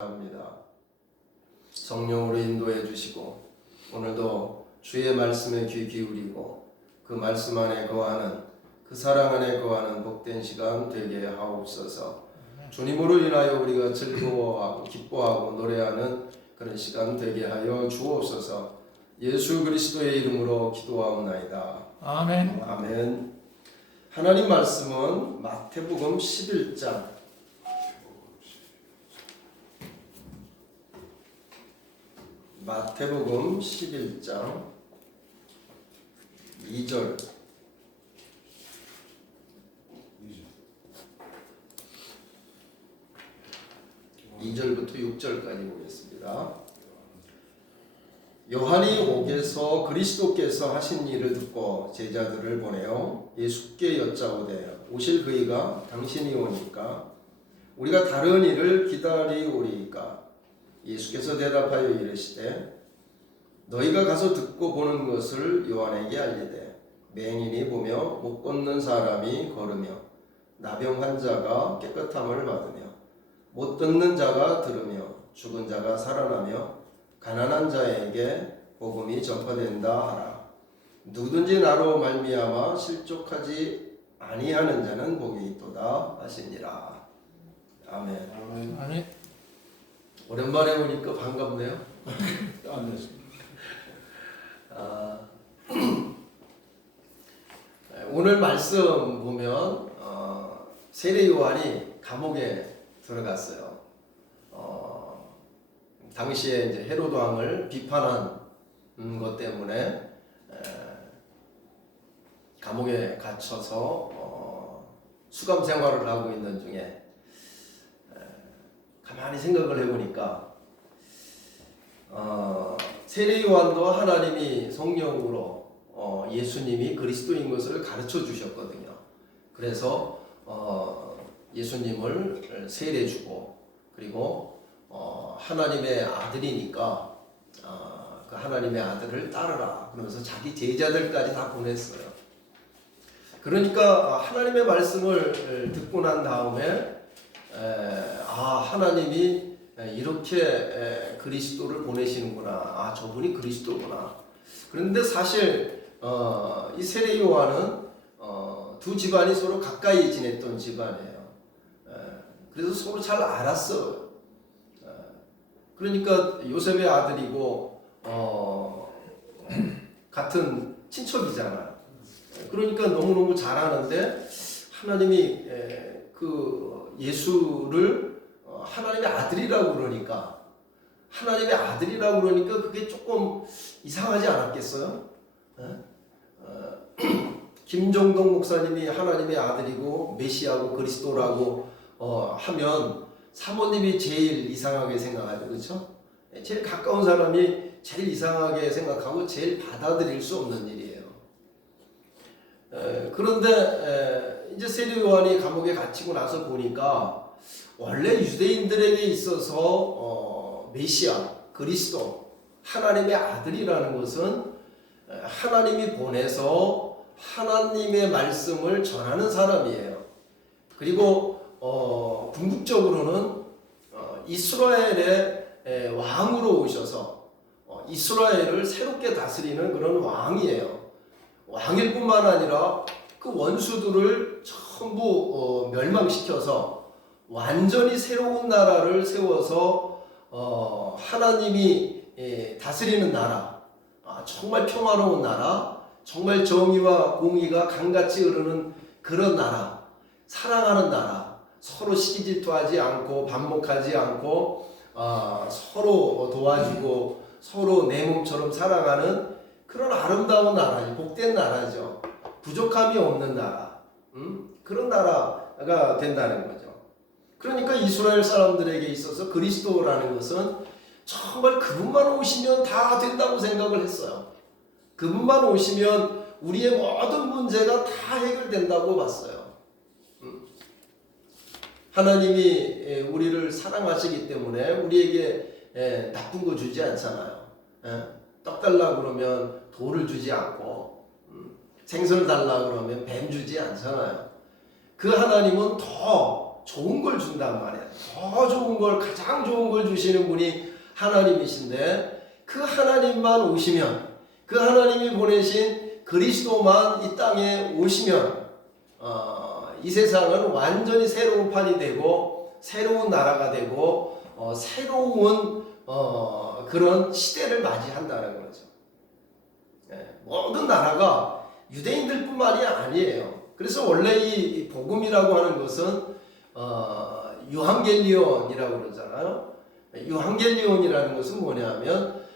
합니다. 성령으로 인도해 주시고 오늘도 주의 말씀에 귀 기울이고 그 말씀 안에 거하는 그 사랑 안에 거하는 복된 시간 되게 하옵소서. 주님으로 인하여 우리가 즐거워하고 기뻐하고 노래하는 그런 시간 되게 하여 주옵소서. 예수 그리스도의 이름으로 기도하옵나이다. 아멘. 아멘. 하나님 말씀은 마태복음 11장 마태복음 11장 2절 2절부터 6절까지 보겠습니다. 요한이 옥에서 그리스도께서 하신 일을 듣고 제자들을 보내어 예수께 여짜오되 오실 그이가 당신이 오니까 우리가 다른 일을 기다리오리이까? 예수께서 대답하여 이르시되 너희가 가서 듣고 보는 것을 요한에게 알리되 맹인이 보며 못 걷는 사람이 걸으며 나병 환자가 깨끗함을 받으며 못 듣는 자가 들으며 죽은 자가 살아나며 가난한 자에게 복음이 전파된다 하라. 누구든지 나로 말미암아 실족하지 아니하는 자는 복이 있도다 하시니라. 아멘. 아멘. 오랜만에 보니까 반갑네요. 오늘 말씀 보면 세례 요한이 감옥에 들어갔어요. 당시에 이제 헤로드 왕을 비판한 것 때문에 감옥에 갇혀서 수감 생활을 하고 있는 중에 가만히 생각을 해보니까 세례 요한도 하나님이 성령으로 예수님이 그리스도인 것을 가르쳐 주셨거든요. 그래서 예수님을 세례주고 그리고 하나님의 아들이니까 그 하나님의 아들을 따르라 그러면서 자기 제자들까지 다 보냈어요. 그러니까 하나님의 말씀을 듣고 난 다음에 하나님이 이렇게 그리스도를 보내시는구나. 저분이 그리스도구나. 그런데 사실 이 세례 요한은 두 집안이 서로 가까이 지냈던 집안이에요. 그래서 서로 잘 알았어요. 그러니까 요셉의 아들이고 같은 친척이잖아요. 그러니까 너무너무 잘 아는데 하나님이 그 예수를 하나님의 아들이라고 그러니까 그게 조금 이상하지 않았겠어요? 김종동 목사님이 하나님의 아들이고 메시아고 그리스도라고 하면 사모님이 제일 이상하게 생각하죠. 그렇죠? 제일 가까운 사람이 제일 이상하게 생각하고 제일 받아들일 수 없는 일이에요. 그런데 이제 세례 요한이 감옥에 갇히고 나서 보니까 원래 유대인들에게 있어서 메시아, 그리스도, 하나님의 아들이라는 것은 하나님이 보내서 하나님의 말씀을 전하는 사람이에요. 그리고 궁극적으로는 이스라엘의 왕으로 오셔서 이스라엘을 새롭게 다스리는 그런 왕이에요. 왕일 뿐만 아니라 그 원수들을 전부 멸망시켜서 완전히 새로운 나라를 세워서 하나님이 다스리는 나라, 정말 평화로운 나라, 정말 정의와 공의가 강같이 흐르는 그런 나라, 사랑하는 나라, 서로 시기 질투하지 않고 반목하지 않고 서로 도와주고 서로 내 몸처럼 사랑하는 그런 아름다운 나라죠. 복된 나라죠. 부족함이 없는 나라, 그런 나라가 된다는 거죠. 그러니까 이스라엘 사람들에게 있어서 그리스도라는 것은 정말 그분만 오시면 다 된다고 생각을 했어요. 그분만 오시면 우리의 모든 문제가 다 해결된다고 봤어요. 하나님이 우리를 사랑하시기 때문에 우리에게 나쁜 거 주지 않잖아요. 떡 달라 그러면 돌을 주지 않고 생선을 달라 그러면 뱀 주지 않잖아요. 그 하나님은 더 좋은 걸 준단 말이에요. 더 좋은 걸, 가장 좋은 걸 주시는 분이 하나님이신데, 그 하나님만 오시면, 그 하나님이 보내신 그리스도만 이 땅에 오시면 이 세상은 완전히 새로운 판이 되고 새로운 나라가 되고 새로운 그런 시대를 맞이한다는 거죠. 모든 나라가 유대인들뿐만이 아니에요. 그래서 원래 이 복음이라고 하는 것은 유한겔리온이라고 그러잖아요. 유한겔리온이라는 것은 뭐냐면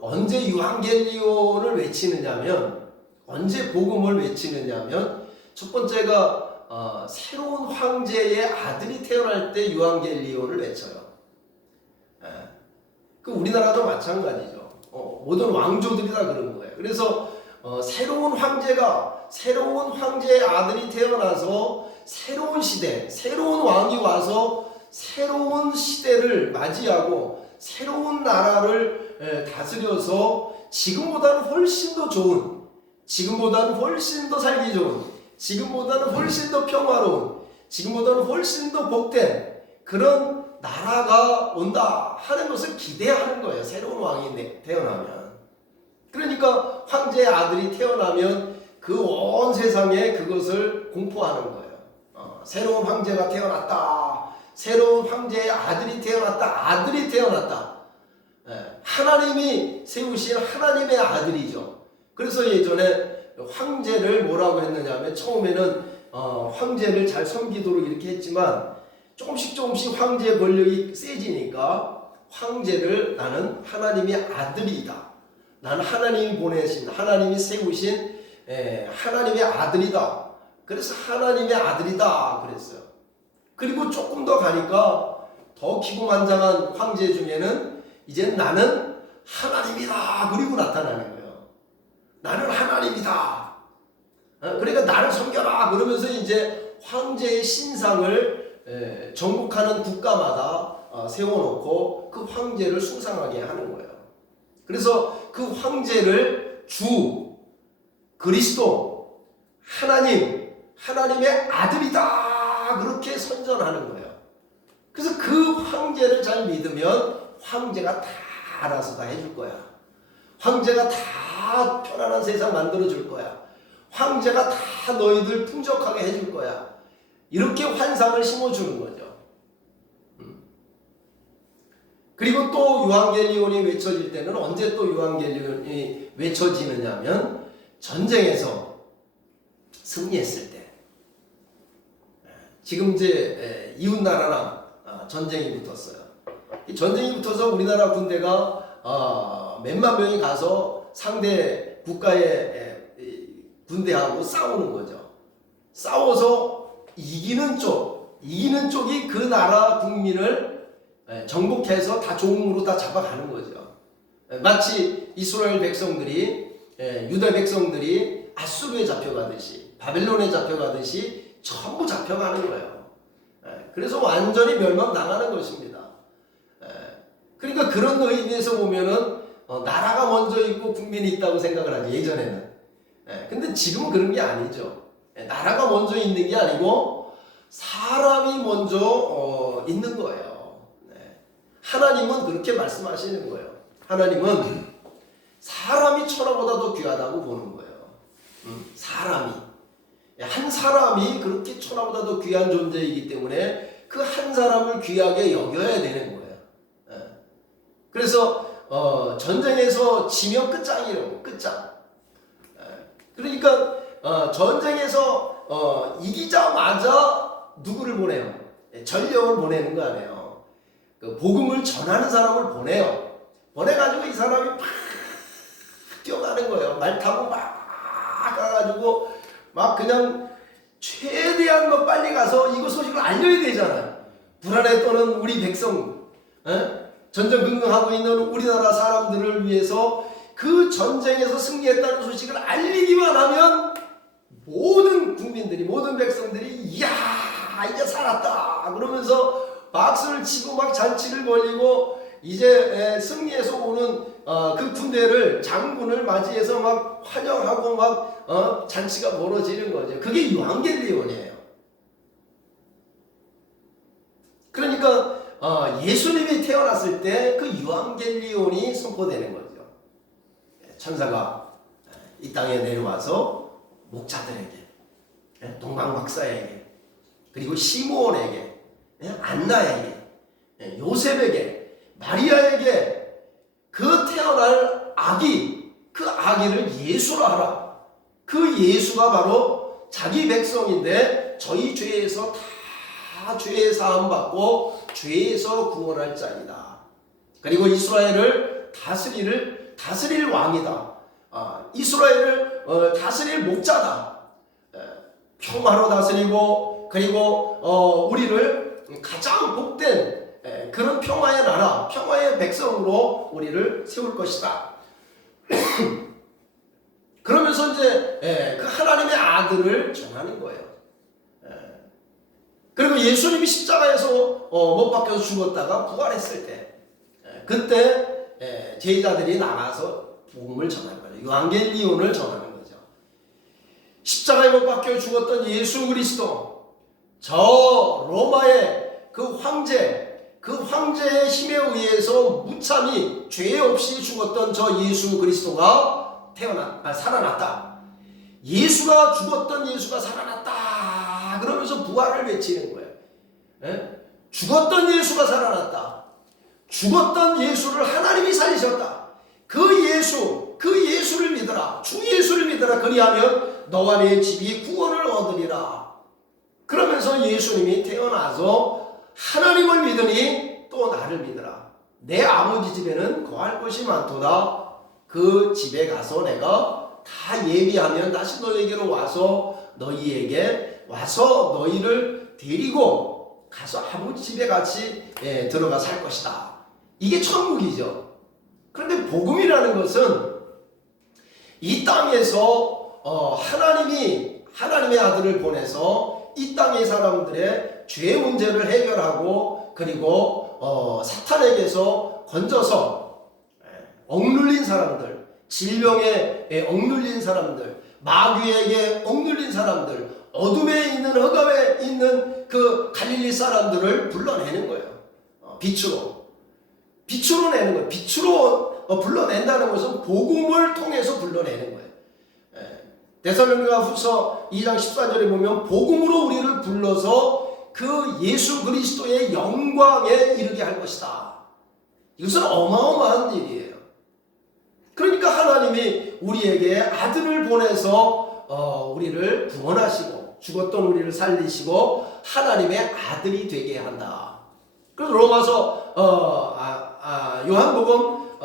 언제 유한겔리온을 외치느냐면, 언제 복음을 외치느냐면, 첫 번째가 새로운 황제의 아들이 태어날 때 유한겔리온을 외쳐요. 그 우리나라도 마찬가지죠. 모든 왕조들이 다 그런 거예요. 그래서 새로운 황제의 아들이 태어나서 새로운 시대, 새로운 왕이 와서 새로운 시대를 맞이하고 새로운 나라를 다스려서 지금보다는 훨씬 더 좋은, 지금보다는 훨씬 더 살기 좋은, 지금보다는 훨씬 더 평화로운, 지금보다는 훨씬 더 복된 그런 나라가 온다 하는 것을 기대하는 거예요. 새로운 왕이 태어나면. 그러니까 황제의 아들이 태어나면 그 온 세상에 그것을 공포하는 거예요. 새로운 황제가 태어났다. 새로운 황제의 아들이 태어났다. 아들이 태어났다. 하나님이 세우신 하나님의 아들이죠. 그래서 예전에 황제를 뭐라고 했느냐면, 처음에는 황제를 잘 섬기도록 이렇게 했지만 조금씩 황제의 권력이 세지니까 황제를 나는 하나님의 아들이다. 나는 하나님이 보내신, 하나님이 세우신 하나님의 아들이다. 그래서 하나님의 아들이다 그랬어요. 그리고 조금 더 가니까 더 기고만장한 황제 중에는 이제 나는 하나님이다 그리고 나타나는 거예요. 나는 하나님이다. 그러니까 나를 섬겨라 그러면서 이제 황제의 신상을 정복하는 국가마다 세워놓고 그 황제를 숭상하게 하는 거예요. 그래서 그 황제를 주, 그리스도, 하나님의 아들이다 그렇게 선전하는 거예요. 그래서 그 황제를 잘 믿으면 황제가 다 알아서 다 해줄 거야. 황제가 다 편안한 세상 만들어 줄 거야. 황제가 다 너희들 풍족하게 해줄 거야. 이렇게 환상을 심어주는 거죠. 그리고 또 유한겔리온이 외쳐질 때는 언제 또 유한겔리온이 외쳐지느냐면, 전쟁에서 승리했을 때. 지금 이제 이웃나라랑 전쟁이 붙었어요. 이 전쟁이 붙어서 우리나라 군대가 몇만 명이 가서 상대 국가의 군대하고 싸우는 거죠. 싸워서 이기는 쪽이 그 나라 국민을 정복해서 다 종으로 다 잡아가는 거죠. 마치 이스라엘 백성들이, 유다 백성들이 아수르에 잡혀가듯이, 바벨론에 잡혀가듯이 전부 잡혀가는 거예요. 그래서 완전히 멸망당하는 것입니다. 그러니까 그런 의미에서 보면은 나라가 먼저 있고 국민이 있다고 생각을 하죠, 예전에는. 근데 지금은 그런 게 아니죠. 나라가 먼저 있는 게 아니고 사람이 먼저 있는 거예요. 하나님은 그렇게 말씀하시는 거예요. 하나님은 사람이 천하보다 더 귀하다고 보는 거예요. 한 사람이 그렇게 천하보다 더 귀한 존재이기 때문에 그 한 사람을 귀하게 여겨야 되는 거예요. 그래서 전쟁에서 지면 끝장이라고, 끝장. 그러니까 전쟁에서 이기자마자 누구를 보내요? 전령을 보내는 거 아니에요. 그 복음을 전하는 사람을 보내요. 보내가지고 이 사람이 막 뛰어가는 거예요. 말 타고 막 가가지고 막 그냥 최대한 뭐 빨리 가서 이거 소식을 알려야 되잖아요. 불안에 떠는 우리 백성, 전전긍긍하고 있는 우리나라 사람들을 위해서 그 전쟁에서 승리했다는 소식을 알리기만 하면 모든 국민들이, 모든 백성들이 이야 이제 살았다 그러면서 박수를 치고 막 잔치를 벌이고 이제 승리해서 오는 그 군대를, 장군을 맞이해서 막 환영하고 막 잔치가 벌어지는 거죠. 그게 유한겔리온이에요. 예수님이 태어났을 때 그 유앙겔리온이 선포되는 거죠. 천사가 이 땅에 내려와서 목자들에게, 동방 박사에게, 그리고 시므온에게, 안나에게, 요셉에게, 마리아에게 그 태어날 아기, 그 아기를 예수라 하라. 그 예수가 바로 자기 백성인데 저희 죄에서 다 죄 사함 받고 죄에서 구원할 자이다. 그리고 이스라엘을 다스릴 왕이다. 이스라엘을 다스릴 목자다. 평화로 다스리고, 그리고 우리를 가장 복된 그런 평화의 나라, 평화의 백성으로 우리를 세울 것이다. 그러면서 이제 그 하나님의 아들을 전하는 거예요. 그리고 예수님이 십자가에서 못 박혀서 죽었다가 부활했을 때, 그때 제자들이 나가서 복음을 전하는 거죠. 유앙겔리온을 전하는 거죠. 십자가에 못 박혀 죽었던 예수 그리스도, 저 로마의 그 황제의 힘에 의해서 무참히 죄 없이 죽었던 저 예수 그리스도가 살아났다. 예수가 죽었던 예수가 살아났다. 그러면서 부활을 외치는 거예요. 죽었던 예수가 살아났다. 죽었던 예수를 하나님이 살리셨다. 그 예수를 믿어라. 주 예수를 믿어라. 그리하면 너와 네 집이 구원을 얻으리라. 그러면서 예수님이 태어나서 하나님을 믿으니 또 나를 믿어라. 내 아버지 집에는 거할 것이 많도다. 그 집에 가서 내가 다 예비하면 다시 너에게로 와서 너희를 데리고 가서 아버지 집에 같이 들어가 살 것이다. 이게 천국이죠. 그런데 복음이라는 것은 이 땅에서 하나님의 아들을 보내서 이 땅의 사람들의 죄 문제를 해결하고, 그리고 사탄에게서 건져서 억눌린 사람들, 질병에 억눌린 사람들, 마귀에게 억눌린 사람들, 어둠에 있는 흑암에 있는 그 갈릴리 사람들을 불러내는 거예요. 빛으로 내는 거예요. 빛으로 불러낸다는 것은 복음을 통해서 불러내는 거예요. 데살로니가 후서 2장 14절에 보면 복음으로 우리를 불러서 그 예수 그리스도의 영광에 이르게 할 것이다. 이것은 어마어마한 일이에요. 그러니까 하나님이 우리에게 아들을 보내서 우리를 구원하시고, 죽었던 우리를 살리시고 하나님의 아들이 되게 한다. 그래서 로마서 요한복음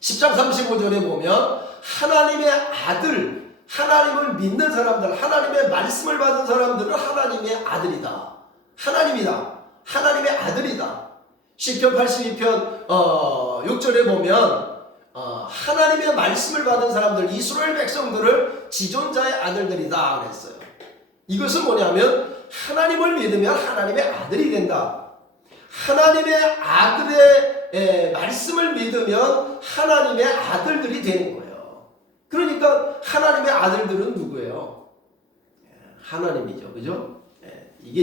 10장 35절에 보면 하나님의 아들, 하나님을 믿는 사람들, 하나님의 말씀을 받은 사람들은 하나님의 아들이다. 하나님이다. 하나님의 아들이다. 시편 82편 6절에 보면 하나님의 말씀을 받은 사람들, 이스라엘 백성들을 지존자의 아들들이다 그랬어요. 이것은 뭐냐면 하나님을 믿으면 하나님의 아들이 된다. 하나님의 아들의 말씀을 믿으면 하나님의 아들들이 되는 거예요. 그러니까 하나님의 아들들은 누구예요? 하나님이죠. 그죠? 이게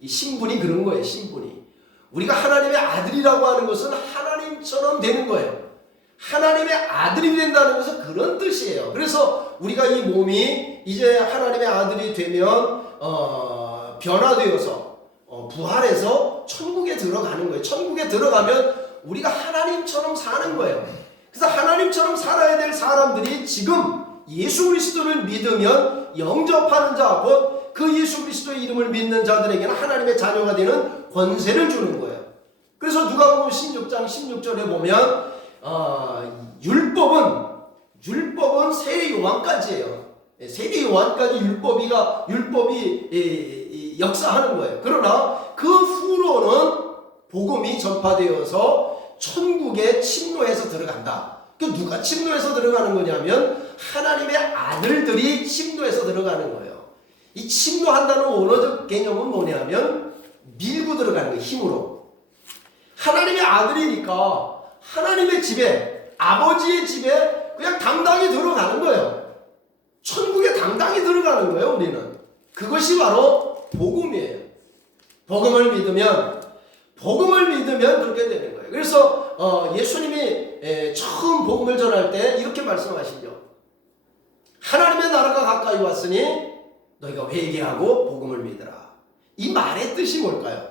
이 신분이 그런 거예요. 신분이. 우리가 하나님의 아들이라고 하는 것은 하나님처럼 되는 거예요. 하나님의 아들이 된다는 것은 그런 뜻이에요. 그래서 우리가 이 몸이 이제 하나님의 아들이 되면 변화되어서 부활해서 천국에 들어가는 거예요. 천국에 들어가면 우리가 하나님처럼 사는 거예요. 그래서 하나님처럼 살아야 될 사람들이 지금 예수 그리스도를 믿으면 영접하는 자, 곧 그 예수 그리스도의 이름을 믿는 자들에게는 하나님의 자녀가 되는 권세를 주는 거예요. 그래서 누가복음 16장 16절에 보면 율법은 세례 요한까지예요. 세례 요한까지 율법이 역사하는 거예요. 그러나 그 후로는 복음이 전파되어서 천국에 침노해서 들어간다. 그 누가 침노해서 들어가는 거냐면 하나님의 아들들이 침노해서 들어가는 거예요. 이 침노한다는 원어적 개념은 뭐냐면 밀고 들어가는 거예요. 힘으로. 하나님의 아들이니까 하나님의 집에, 아버지의 집에 그냥 당당히 들어가는 거예요. 천국에 당당히 들어가는 거예요. 우리는. 그것이 바로 복음이에요. 복음을 믿으면 복음을 믿으면 그렇게 되는 거예요. 그래서 예수님이 처음 복음을 전할 때 이렇게 말씀하시죠. 하나님의 나라가 가까이 왔으니 너희가 회개하고 복음을 믿으라. 이 말의 뜻이 뭘까요?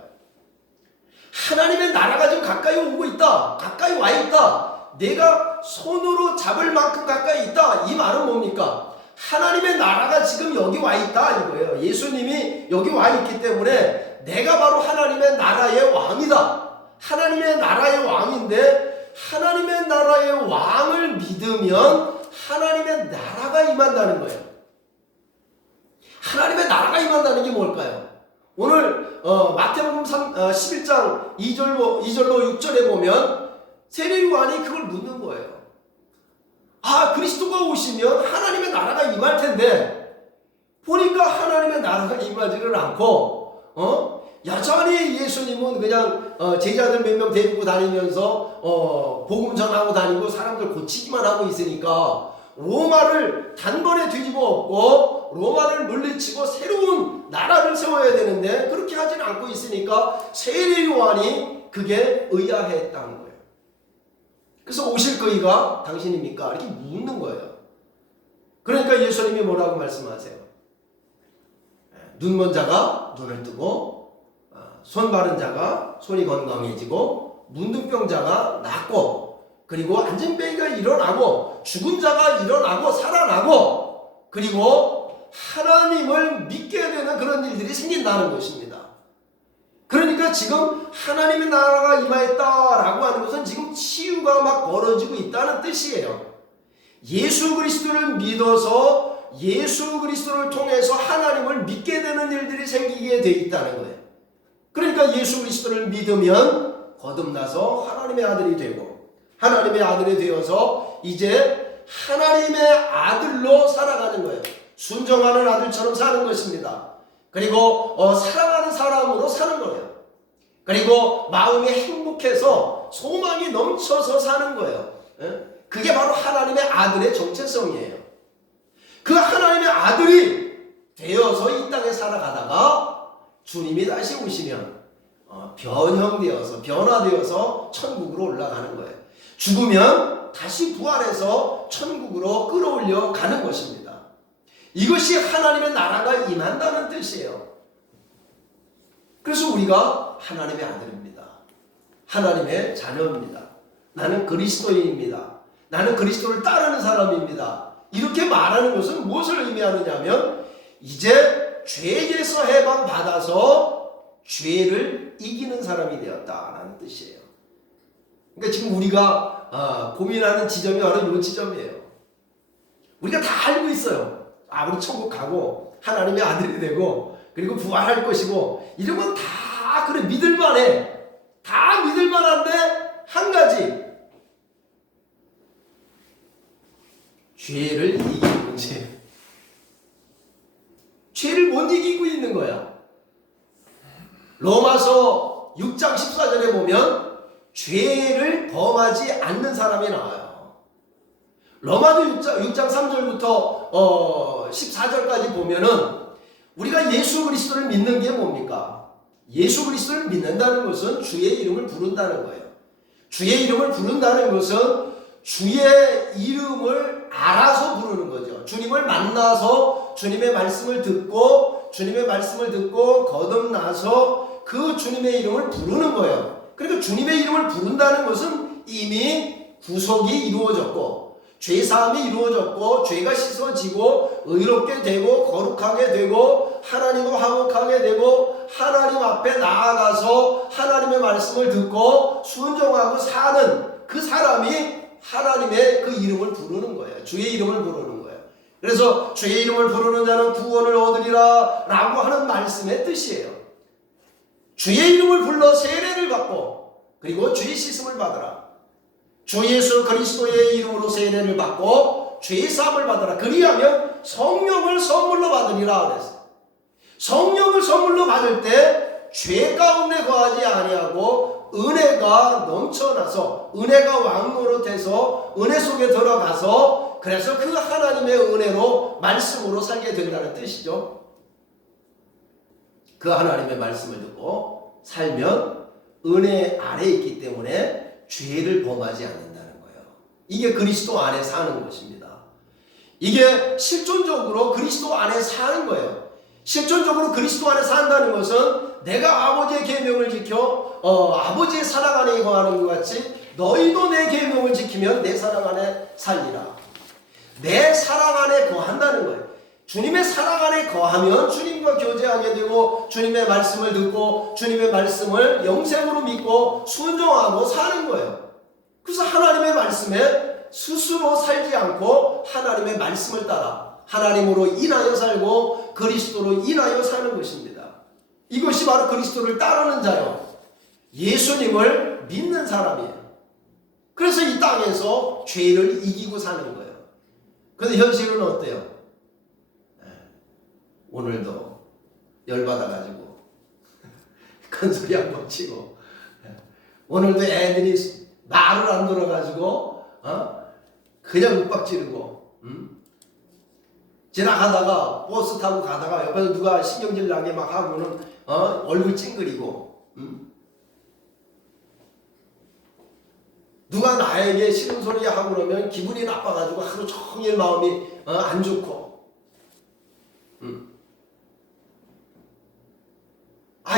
하나님의 나라가 지금 가까이 오고 있다. 가까이 와 있다. 내가 손으로 잡을 만큼 가까이 있다. 이 말은 뭡니까? 하나님의 나라가 지금 여기 와 있다 이거예요. 예수님이 여기 와 있기 때문에 내가 바로 하나님의 나라의 왕이다. 하나님의 나라의 왕인데 하나님의 나라의 왕을 믿으면 하나님의 나라가 임한다는 거예요. 하나님의 나라가 임한다는 게 뭘까요? 오늘 마태복음 11장 2절로 6절에 보면 세례요한이 그걸 묻는 거예요. 아, 그리스도가 오시면 하나님의 나라가 임할 텐데 보니까 하나님의 나라가 임하지를 않고 여전히 예수님은 그냥 제자들 몇 명 데리고 다니면서 복음 전하고 다니고 사람들 고치기만 하고 있으니까 로마를 단번에 뒤집어 엎고 로마를 물리치고 새로운 나라를 세워야 되는데 그렇게 하진 않고 있으니까 세례요한이 그게 의아했다는 거예요. 그래서 오실 그이가 당신입니까? 이렇게 묻는 거예요. 그러니까 예수님이 뭐라고 말씀하세요? 눈먼 자가 눈을 뜨고 손 바른 자가 손이 건강해지고 문둥병자가 낫고 그리고 안진뱅이가 일어나고 죽은 자가 일어나고 살아나고 그리고 하나님을 믿게 되는 그런 일들이 생긴다는 것입니다. 그러니까 지금 하나님의 나라가 임하였다라고 하는 것은 지금 치유가 막 벌어지고 있다는 뜻이에요. 예수 그리스도를 믿어서 예수 그리스도를 통해서 하나님을 믿게 되는 일들이 생기게 돼 있다는 거예요. 그러니까 예수 그리스도를 믿으면 거듭나서 하나님의 아들이 되고 하나님의 아들이 되어서 이제 하나님의 아들로 살아가는 거예요. 순종하는 아들처럼 사는 것입니다. 그리고 사랑하는 사람으로 사는 거예요. 그리고 마음이 행복해서 소망이 넘쳐서 사는 거예요. 그게 바로 하나님의 아들의 정체성이에요. 그 하나님의 아들이 되어서 이 땅에 살아가다가 주님이 다시 오시면 변형되어서 변화되어서 천국으로 올라가는 거예요. 죽으면 다시 부활해서 천국으로 끌어올려 가는 것입니다. 이것이 하나님의 나라가 임한다는 뜻이에요. 그래서 우리가 하나님의 아들입니다. 하나님의 자녀입니다. 나는 그리스도인입니다. 나는 그리스도를 따르는 사람입니다. 이렇게 말하는 것은 무엇을 의미하느냐면 이제 죄에서 해방받아서 죄를 이기는 사람이 되었다라는 뜻이에요. 그러니까 지금 우리가 고민하는 지점이 바로 이 지점이에요. 우리가 다 알고 있어요. 우리 천국 가고 하나님의 아들이 되고 그리고 부활할 것이고 이런 건 다 그래 믿을만해. 다 믿을만한데 한 가지 죄를 이기는 문제. 죄를 못 이기고 있는 거야. 로마서 6장 14절에 보면 죄를 범하지 않는 사람이 나와요. 로마도 6장 3절부터 14절까지 보면은 우리가 예수 그리스도를 믿는 게 뭡니까? 예수 그리스도를 믿는다는 것은 주의 이름을 부른다는 거예요. 주의 이름을 부른다는 것은 주의 이름을 알아서 부르는 거죠. 주님을 만나서 주님의 말씀을 듣고 거듭나서 그 주님의 이름을 부르는 거예요. 그러니까 주님의 이름을 부른다는 것은 이미 구속이 이루어졌고 죄사함이 이루어졌고 죄가 씻어지고 의롭게 되고 거룩하게 되고 하나님과 화목하게 되고 하나님 앞에 나아가서 하나님의 말씀을 듣고 순종하고 사는 그 사람이 하나님의 그 이름을 부르는 거예요. 주의 이름을 부르는 거예요. 그래서 주의 이름을 부르는 자는 구원을 얻으리라 라고 하는 말씀의 뜻이에요. 주의 이름을 불러 세례를 받고 그리고 주의 씻음을 받으라. 주 예수 그리스도의 이름으로 세례를 받고 죄 사함을 받으라. 그리하면 성령을 선물로 받으리라 그랬어요. 성령을 선물로 받을 때 죄 가운데 거하지 아니하고 은혜가 넘쳐나서 은혜가 왕노릇해서 은혜 속에 들어가서 그래서 그 하나님의 은혜로 말씀으로 살게 된다는 뜻이죠. 그 하나님의 말씀을 듣고 살면 은혜 아래에 있기 때문에 죄를 범하지 않는다는 거예요. 이게 그리스도 안에 사는 것입니다. 이게 실존적으로 그리스도 안에 사는 거예요. 실존적으로 그리스도 안에 산다는 것은 내가 아버지의 계명을 지켜 아버지의 사랑 안에 거하는 것 같이 너희도 내 계명을 지키면 내 사랑 안에 살리라. 내 사랑 안에 거한다는 거예요. 주님의 사랑 안에 거하면 주님과 교제하게 되고 주님의 말씀을 듣고 주님의 말씀을 영생으로 믿고 순종하고 사는 거예요. 그래서 하나님의 말씀에 스스로 살지 않고 하나님의 말씀을 따라 하나님으로 인하여 살고 그리스도로 인하여 사는 것입니다. 이것이 바로 그리스도를 따르는 자요. 예수님을 믿는 사람이에요. 그래서 이 땅에서 죄를 이기고 사는 거예요. 그런데 현실은 어때요? 오늘도 열받아가지고 큰 소리 한번 치고 오늘도 애들이 말을 안 들어가지고 그냥 윽박 지르고 지나가다가 버스 타고 가다가 옆에서 누가 신경질 나게 막 하고는 얼굴 찡그리고 누가 나에게 싫은 소리 하고 그러면 기분이 나빠가지고 하루 종일 마음이 안 좋고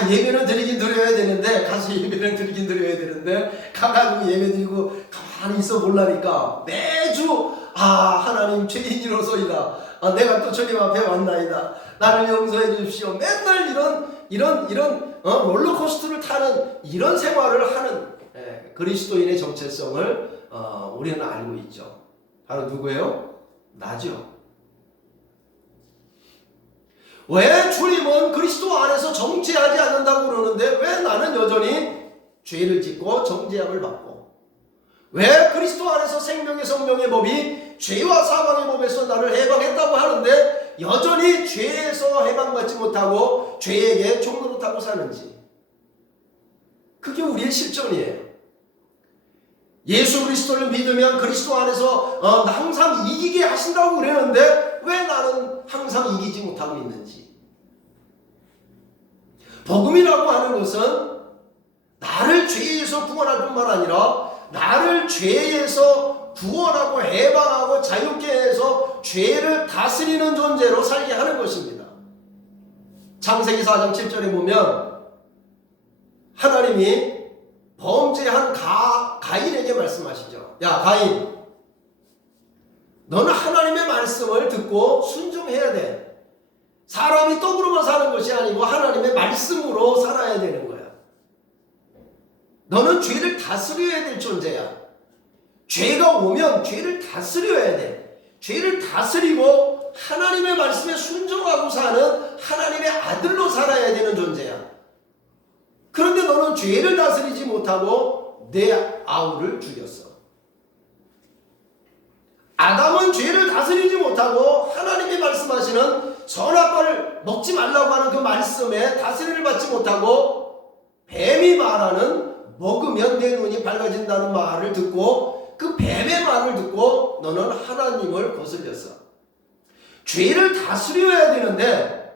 예배는 드리긴 드려야 되는데 가서 예배는 드리긴 드려야 되는데 가가지고 예배 드리고 가만히 있어 보려니까 매주 하나님 죄인이로소이다. 내가 또 주님 앞에 왔나이다. 나를 용서해 주십시오. 맨날 이런 롤러코스터를 타는 이런 생활을 하는 그리스도인의 정체성을 우리는 알고 있죠. 바로 누구예요? 나죠. 왜 주님은 그리스도 안에서 정죄하지 않는다고 그러는데 왜 나는 여전히 죄를 짓고 정죄함을 받고, 왜 그리스도 안에서 생명의 성령의 법이 죄와 사망의 법에서 나를 해방했다고 하는데 여전히 죄에서 해방받지 못하고 죄에게 종노릇하고 사는지. 그게 우리의 실존이에요. 예수 그리스도를 믿으면 그리스도 안에서 항상 이기게 하신다고 그러는데 왜 나는 항상 이기지 못하고 있는지. 복음이라고 하는 것은 나를 죄에서 구원할 뿐만 아니라 나를 죄에서 구원하고 해방하고 자유케 해서 죄를 다스리는 존재로 살게 하는 것입니다. 창세기 4장 7절에 보면 하나님이 범죄한 가인에게 말씀하시죠. 야 가인, 너는 하나님의 말씀을 듣고 순종해야 돼. 사람이 떡으로만 사는 것이 아니고 하나님의 말씀으로 살아야 되는 거야. 너는 죄를 다스려야 될 존재야. 죄가 오면 죄를 다스려야 돼. 죄를 다스리고 하나님의 말씀에 순종하고 사는 하나님의 아들로 살아야 되는 존재야. 그런데 너는 죄를 다스리지 못하고 내 아우를 죽였어. 아담은 죄를 다스리지 못하고 하나님이 말씀하시는 선악과를 먹지 말라고 하는 그 말씀에 다스림을 받지 못하고 뱀이 말하는 먹으면 내 눈이 밝아진다는 말을 듣고 그 뱀의 말을 듣고 너는 하나님을 거슬렸어. 죄를 다스려야 되는데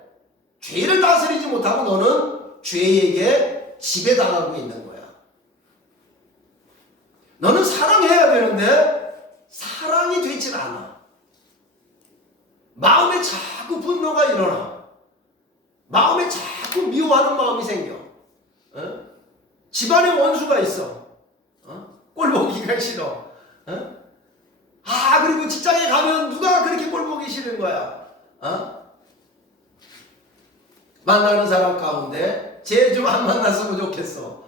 죄를 다스리지 못하고 너는 죄에게 지배당하고 있는 거야. 너는 사랑해야 되는데 사랑이 되질 않아. 마음에 자꾸 분노가 일어나. 마음에 자꾸 미워하는 마음이 생겨. 집안에 원수가 있어. 꼴 보기가 싫어. 그리고 직장에 가면 누가 그렇게 꼴 보기 싫은 거야. 만나는 사람 가운데 쟤 좀 안 만났으면 좋겠어.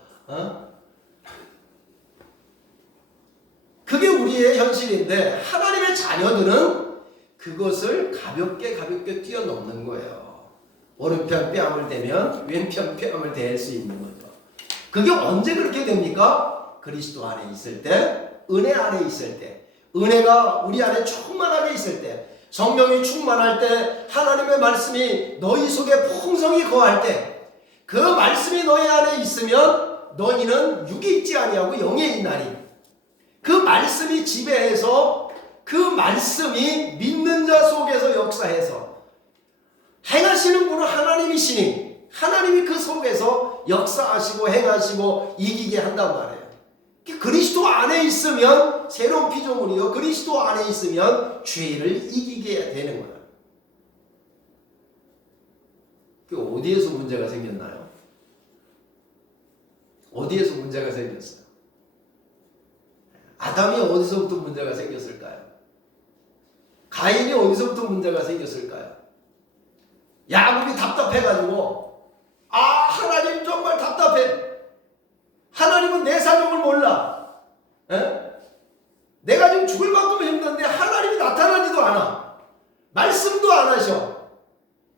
그게 우리의 현실인데 하나님의 자녀들은 그것을 가볍게 뛰어넘는 거예요. 오른편 뺨을 대면 왼편 뺨을 댈 수 있는 거죠. 그게 언제 그렇게 됩니까? 그리스도 안에 있을 때, 은혜 안에 있을 때, 은혜가 우리 안에 충만하게 있을 때, 성령이 충만할 때, 하나님의 말씀이 너희 속에 풍성히 거할 때, 그 말씀이 너희 안에 있으면 너희는 육에 있지 아니하고 영에 있나니, 그 말씀이 지배해서 그 말씀이 믿는 자 속에서 역사해서 행하시는 분은 하나님이시니 하나님이 그 속에서 역사하시고 행하시고 이기게 한단 말이에요. 그리스도 안에 있으면 새로운 피조물이요, 그리스도 안에 있으면 죄를 이기게 되는 거예요. 어디에서 문제가 생겼나요? 어디에서 문제가 생겼어요? 아담이 어디서부터 문제가 생겼을까요? 가인이 어디서부터 문제가 생겼을까요? 야곱이 답답해가지고, 하나님 정말 답답해. 하나님은 내 사정을 몰라. 내가 지금 죽을 만큼 힘든데 하나님이 나타나지도 않아. 말씀도 안 하셔.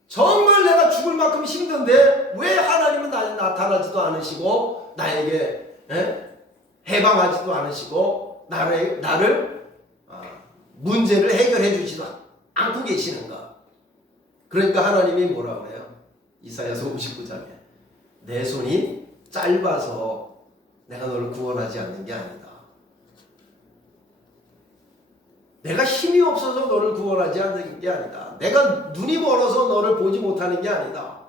정말 내가 죽을 만큼 힘든데 왜 하나님은 나타나지도 않으시고 나에게 해방하지도 않으시고 나를 문제를 해결해 주지도 않고 계시는가? 그러니까 하나님이 뭐라 그래요? 이사야서 59장에 내 손이 짧아서 내가 너를 구원하지 않는 게 아니다. 내가 힘이 없어서 너를 구원하지 않는 게 아니다. 내가 눈이 멀어서 너를 보지 못하는 게 아니다.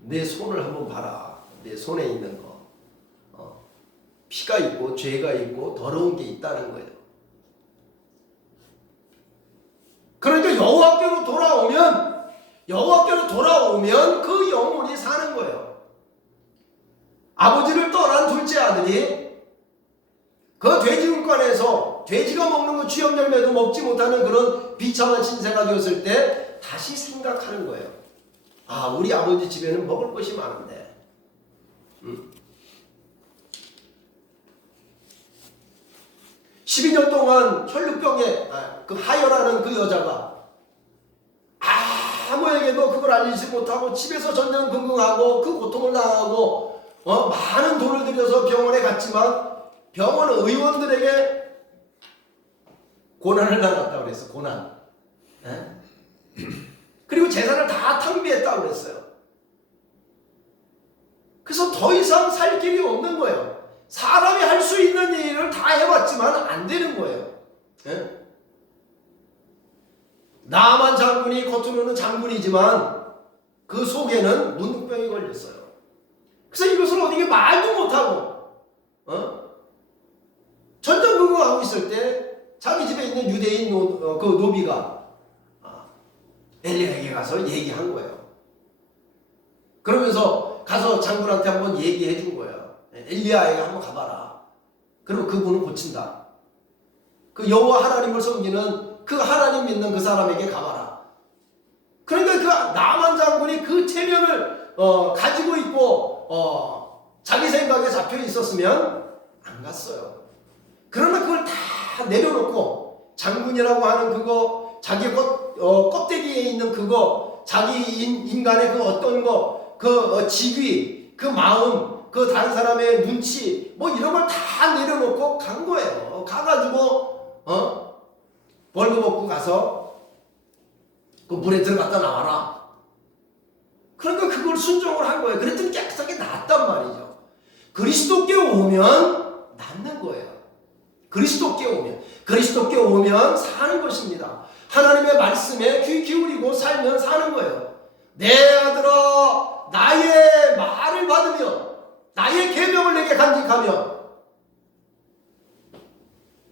내 손을 한번 봐라. 내 손에 있는 거. 피가 있고 죄가 있고 더러운 게 있다는 거예요. 그러니까 여호와께로 돌아오면 그 영혼이 사는 거예요. 아버지를 떠난 둘째 아들이 그 돼지굴간에서 돼지가 먹는 그 주염 열매도 먹지 못하는 그런 비참한 신세가 되었을 때 다시 생각하는 거예요. 우리 아버지 집에는 먹을 것이 많은데 12년 동안 혈루병에 그 하여라는 그 여자가 아무에게도 그걸 알리지 못하고 집에서 전전긍긍하고 그 고통을 당하고 많은 돈을 들여서 병원에 갔지만 병원 의원들에게 고난을 당했다고 그랬어. 고난. 그리고 재산을 다 탕비했다고 그랬어요. 그래서 더 이상 살 길이 없는 거예요. 사람이 할 수 있는 일을 다 해봤지만 안 되는 거예요. 나만 장군이 겉으로는 장군이지만 그 속에는 문둥병이 걸렸어요. 그래서 이것을 어디게 말도 못하고 전전긍긍하고 있을 때 자기 집에 있는 유대인 그 노비가 엘리야에게 가서 얘기한 거예요. 그러면서 가서 장군한테 한번 얘기해 준 거예요. 엘리야에게 한번 가봐라. 그리고 그분은 고친다. 그 여호와 하나님을 섬기는 그 하나님 믿는 그 사람에게 가봐라. 그러니까 그 나만 장군이 그 체면을 가지고 있고 자기 생각에 잡혀 있었으면 안 갔어요. 그러나 그걸 다 내려놓고 장군이라고 하는 그거, 자기 껍데기에 있는 그거, 자기 인간의 그 어떤 거, 그 직위, 그 마음, 그 다른 사람의 눈치, 뭐 이런 걸 다 내려놓고 간 거예요. 가가지고 벌금 얻고 가서 그 물에 들어갔다 나와라. 그러니까 그걸 순종을 한 거예요. 그랬더니 깨끗하게 낫단 말이죠. 그리스도께 오면 낫는 거예요. 그리스도께 오면 사는 것입니다. 하나님의 말씀에 귀 기울이고 살면 사는 거예요. 내 아들아, 나의 말을 받으며 나의 계명을 내게 간직하며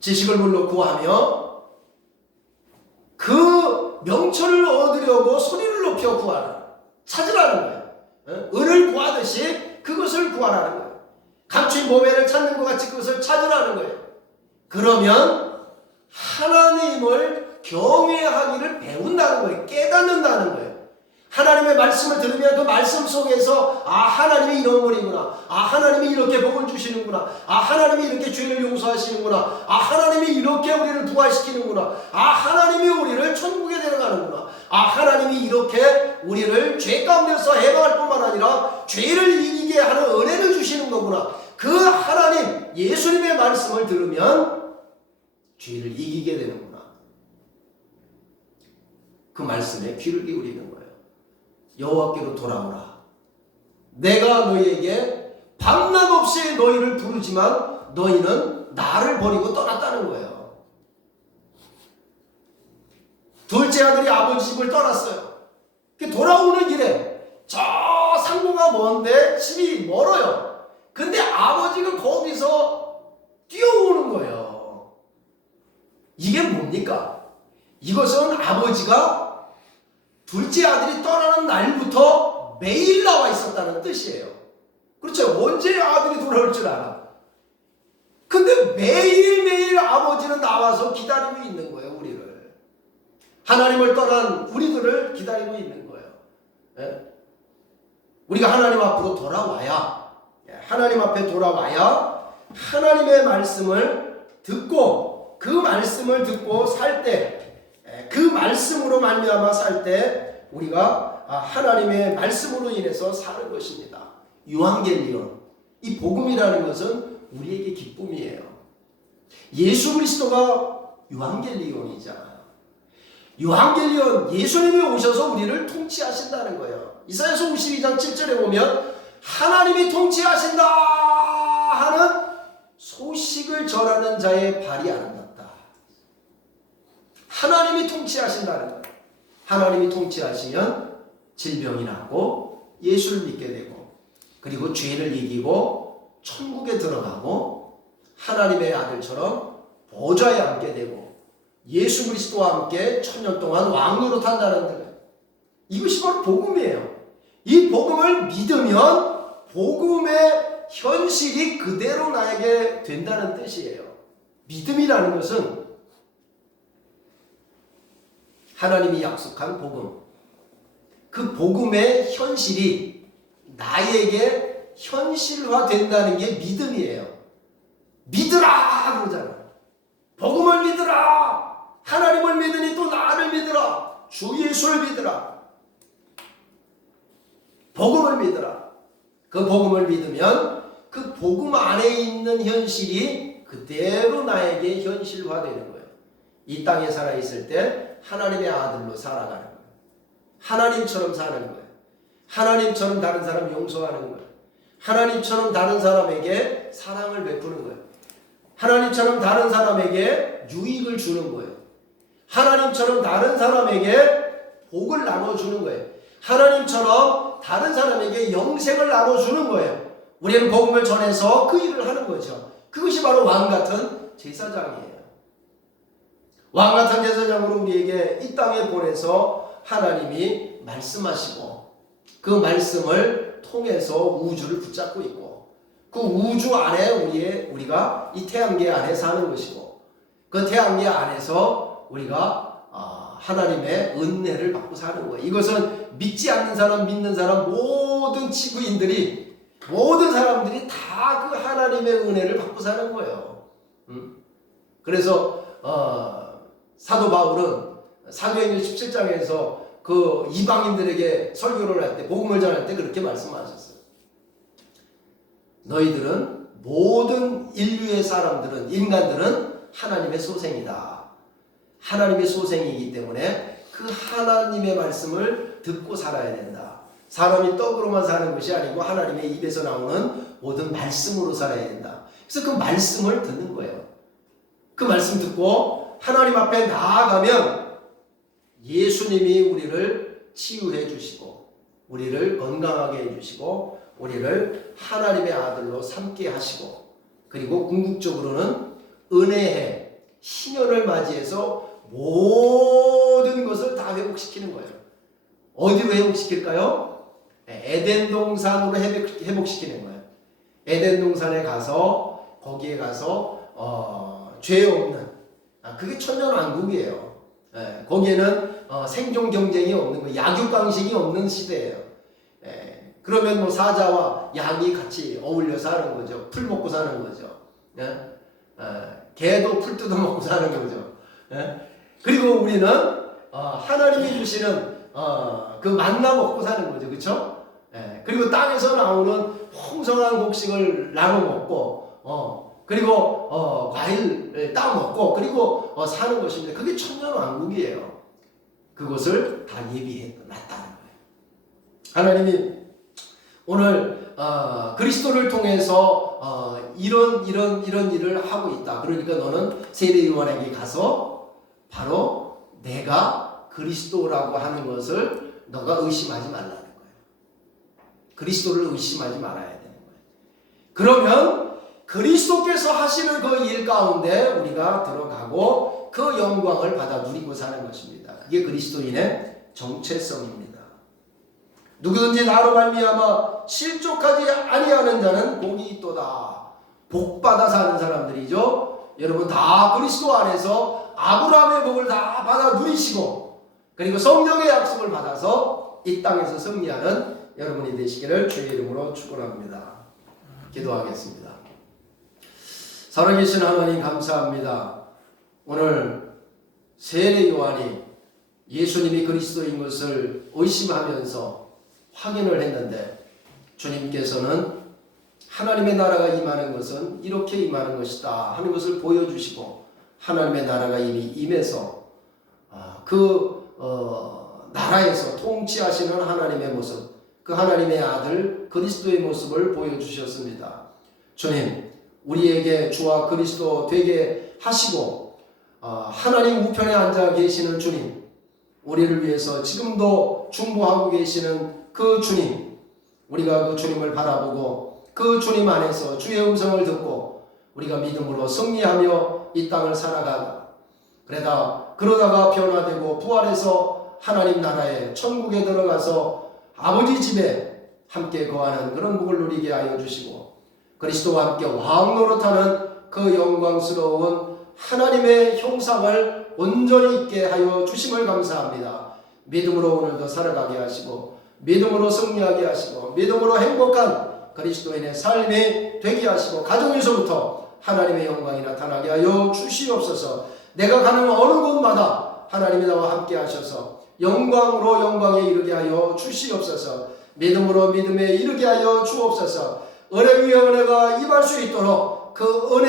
지식을 물로 구하며 그 명철을 얻으려고 소리를 높여 구하라. 찾으라는 거예요. 은을 구하듯이 그것을 구하라는 거예요. 감추인 보배를 찾는 것 같이 그것을 찾으라는 거예요. 그러면 하나님을 경외하기를 배운다는 거예요. 깨닫는다는 거예요. 하나님의 말씀을 들으면 그 말씀 속에서 하나님이 이런 분이구나. 하나님이 이렇게 복을 주시는구나. 하나님이 이렇게 죄를 용서하시는구나. 하나님이 이렇게 우리를 부활시키는구나. 하나님이 우리를 천국에 데려가는구나. 하나님이 이렇게 우리를 죄 가운데서 해방할 뿐만 아니라 죄를 이기게 하는 은혜를 주시는 거구나. 그 하나님 예수님의 말씀을 들으면 죄를 이기게 되는구나. 그 말씀에 귀를 기울이는 거예요. 여호와께로 돌아오라. 내가 너희에게 밤낮 없이 너희를 부르지만 너희는 나를 버리고 떠났다는 거예요. 둘째 아들이 아버지 집을 떠났어요. 돌아오는 길에 저 상고가 먼데 집이 멀어요. 근데 아버지가 거기서 뛰어오는 거예요. 이게 뭡니까? 이것은 아버지가 둘째 아들이 떠나는 날부터 매일 나와 있었다는 뜻이에요. 그렇죠? 언제 아들이 돌아올 줄 알아. 근데 매일매일 아버지는 나와서 기다리고 있는 거예요. 우리를. 하나님을 떠난 우리들을 기다리고 있는 거예요. 예? 우리가 하나님 앞으로 돌아와야, 하나님 앞에 돌아와야 하나님의 말씀을 듣고, 그 말씀을 듣고 살 때, 그 말씀으로 말미암아 살 때 우리가 하나님의 말씀으로 인해서 사는 것입니다. 유한겔리온, 이 복음이라는 것은 우리에게 기쁨이에요. 예수 그리스도가 유한겔리온이잖아요. 유한겔리온, 예수님이 오셔서 우리를 통치하신다는 거예요. 이사야서 52장 7절에 보면 하나님이 통치하신다 하는 소식을 전하는 자의 발이 아름답다. 하나님이 통치하신다는 거예요. 하나님이 통치하시면 질병이 낫고 예수를 믿게 되고, 그리고 죄를 이기고 천국에 들어가고 하나님의 아들처럼 보좌에 앉게 되고 예수 그리스도와 함께 천년 동안 왕노릇 한다는 거예요. 이것이 바로 복음이에요. 이 복음을 믿으면 복음의 현실이 그대로 나에게 된다는 뜻이에요. 믿음이라는 것은 하나님이 약속한 복음, 그 복음의 현실이 나에게 현실화된다는 게 믿음이에요. 믿으라 그러잖아요. 복음을 믿으라. 하나님을 믿으니 또 나를 믿으라. 주 예수를 믿으라. 복음을 믿으라. 그 복음을 믿으면 그 복음 안에 있는 현실이 그대로 나에게 현실화되는 거예요. 이 땅에 살아있을 때 하나님의 아들로 살아가는 거예요. 하나님처럼 사는 거예요. 하나님처럼 다른 사람 용서하는 거예요. 하나님처럼 다른 사람에게 사랑을 베푸는 거예요. 하나님처럼 다른 사람에게 유익을 주는 거예요. 하나님처럼 다른 사람에게 복을 나눠주는 거예요. 하나님처럼 다른 사람에게 영생을 나눠주는 거예요. 우리는 복음을 전해서 그 일을 하는 거죠. 그것이 바로 왕같은 제사장이에요. 왕같은 제사장으로 우리에게 이 땅에 보내서 하나님이 말씀하시고 그 말씀을 통해서 우주를 붙잡고 있고 그 우주 안에 우리가 이 태양계 안에 사는 것이고 그 태양계 안에서 우리가 하나님의 은혜를 받고 사는 거예요. 이것은 믿지 않는 사람, 믿는 사람, 모든 지구인들이, 모든 사람들이 다 그 하나님의 은혜를 받고 사는 거예요. 그래서 사도 바울은 사도행전 17장에서 그 이방인들에게 설교를 할 때, 복음을 전할 때 그렇게 말씀하셨어요. 너희들은 모든 인류의 사람들은, 인간들은 하나님의 소생이다. 하나님의 소생이기 때문에 그 하나님의 말씀을 듣고 살아야 된다. 사람이 떡으로만 사는 것이 아니고 하나님의 입에서 나오는 모든 말씀으로 살아야 된다. 그래서 그 말씀을 듣는 거예요. 그 말씀 듣고 하나님 앞에 나아가면 예수님이 우리를 치유해 주시고 우리를 건강하게 해주시고 우리를 하나님의 아들로 삼게 하시고 그리고 궁극적으로는 은혜해 신년을 맞이해서 모든 것을 다 회복시키는 거예요. 어디로 회복시킬까요? 에덴 동산으로 회복시키는 거예요. 에덴 동산에 가서 거기에 가서 죄 없는 그게 천년왕국이에요. 거기에는 생존 경쟁이 없는 거예요. 약육강식이 없는 시대예요. 그러면 뭐 사자와 양이 같이 어울려 사는 거죠. 풀 먹고 사는 거죠. 개도 풀 뜯어 먹고 사는 거죠. 그리고 우리는 하나님이 주시는 그 만나 먹고 사는 거죠. 그렇죠? 그리고 땅에서 나오는 풍성한 곡식을 나눠 먹고 그리고 과일 따 먹고 그리고 사는 것입니다. 그게 천년왕국이에요. 그것을 다 예비해 놨다는 거예요. 하나님이 오늘 그리스도를 통해서 이런 일을 하고 있다. 그러니까 너는 세례요한에게 가서 바로 내가 그리스도라고 하는 것을 너가 의심하지 말라는 거예요. 그리스도를 의심하지 말아야 되는 거예요. 그러면 그리스도께서 하시는 그 일 가운데 우리가 들어가고 그 영광을 받아 누리고 사는 것입니다. 그게 그리스도인의 정체성입니다. 누구든지 나로 말미암아 실족하지 아니하는 자는 복이 있도다. 복받아 사는 사람들이죠. 여러분 다 그리스도 안에서 아브라함의 복을 다 받아 누리시고 그리고 성령의 약속을 받아서 이 땅에서 승리하는 여러분이 되시기를 주의 이름으로 축원합니다. 기도하겠습니다. 살아계신 하나님 감사합니다. 오늘 세례 요한이 예수님이 그리스도인 것을 의심하면서 확인을 했는데 주님께서는 하나님의 나라가 임하는 것은 이렇게 임하는 것이다 하는 것을 보여주시고 하나님의 나라가 이미 임해서 나라에서 통치하시는 하나님의 모습, 그 하나님의 아들 그리스도의 모습을 보여주셨습니다. 주님, 우리에게 주와 그리스도 되게 하시고 하나님 우편에 앉아 계시는 주님, 우리를 위해서 지금도 중보하고 계시는 그 주님, 우리가 그 주님을 바라보고 그 주님 안에서 주의 음성을 듣고 우리가 믿음으로 승리하며 이 땅을 살아가다 그러다가 변화되고 부활해서 하나님 나라에 천국에 들어가서 아버지 집에 함께 거하는 그런 복을 누리게 하여 주시고 그리스도와 함께 왕 노릇하는 그 영광스러운 하나님의 형상을 온전히 있게 하여 주심을 감사합니다. 믿음으로 오늘도 살아가게 하시고 믿음으로 승리하게 하시고 믿음으로 행복한 그리스도인의 삶이 되게 하시고 가정에서부터 하나님의 영광이 나타나게 하여 주시옵소서. 내가 가는 어느 곳마다 하나님이 나와 함께 하셔서 영광으로 영광에 이르게 하여 주시옵소서. 믿음으로 믿음에 이르게 하여 주옵소서. 은혜 위에 은혜가 임할 수 있도록 그 은혜